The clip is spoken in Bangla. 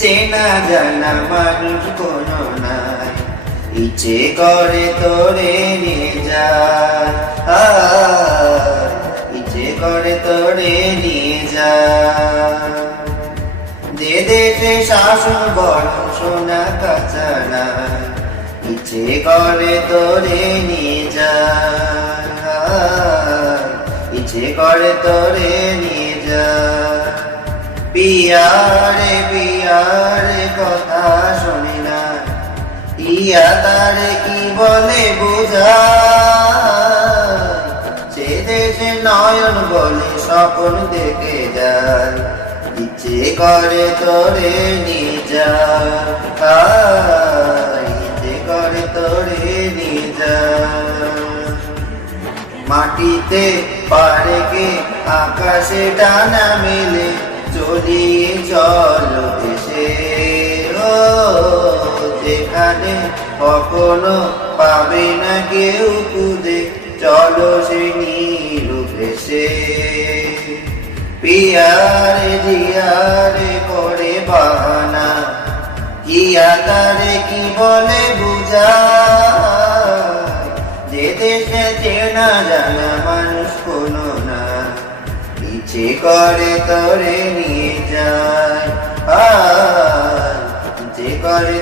চেনা জানা মানুষ কোনো নাই, ইচ্ছে করে তোরে নিয়ে যায়, ইচ্ছে করে তোরে নিয়ে যায়। যে দেশে শাসন বড় সোনা কাঁচা নাই, ইচ্ছে করে তোরে নিয়ে যায়, ইচ্ছে করে তোরে নিয়ে যায়। পিয়ারে কথা শুনি না, ইয়া তারে কি বলে বোঝা, সে দেশে নয়ন বলে স্বপ্ন দেখে যায়, ইচ্ছে করে তোরে নিয়ে যায়, ইচ্ছে করে তোরে নিয়ে যায়। মাটিতে পারে কে আকাশে ডানা মেলে, চলিয়ে চলো দেশে, যেখানে কখনো পাবে না কেউ খুদে, চলো সে নিরুপেশে। পিয়ারে জিয়ারে করে বাহানা, কিয়া তারে কি বলে বুঝা, যে দেশে চেনা জানা মানুষ কোনো না, ইচ্ছে করে তোরে নিয়ে যায়, ইচ্ছে করে।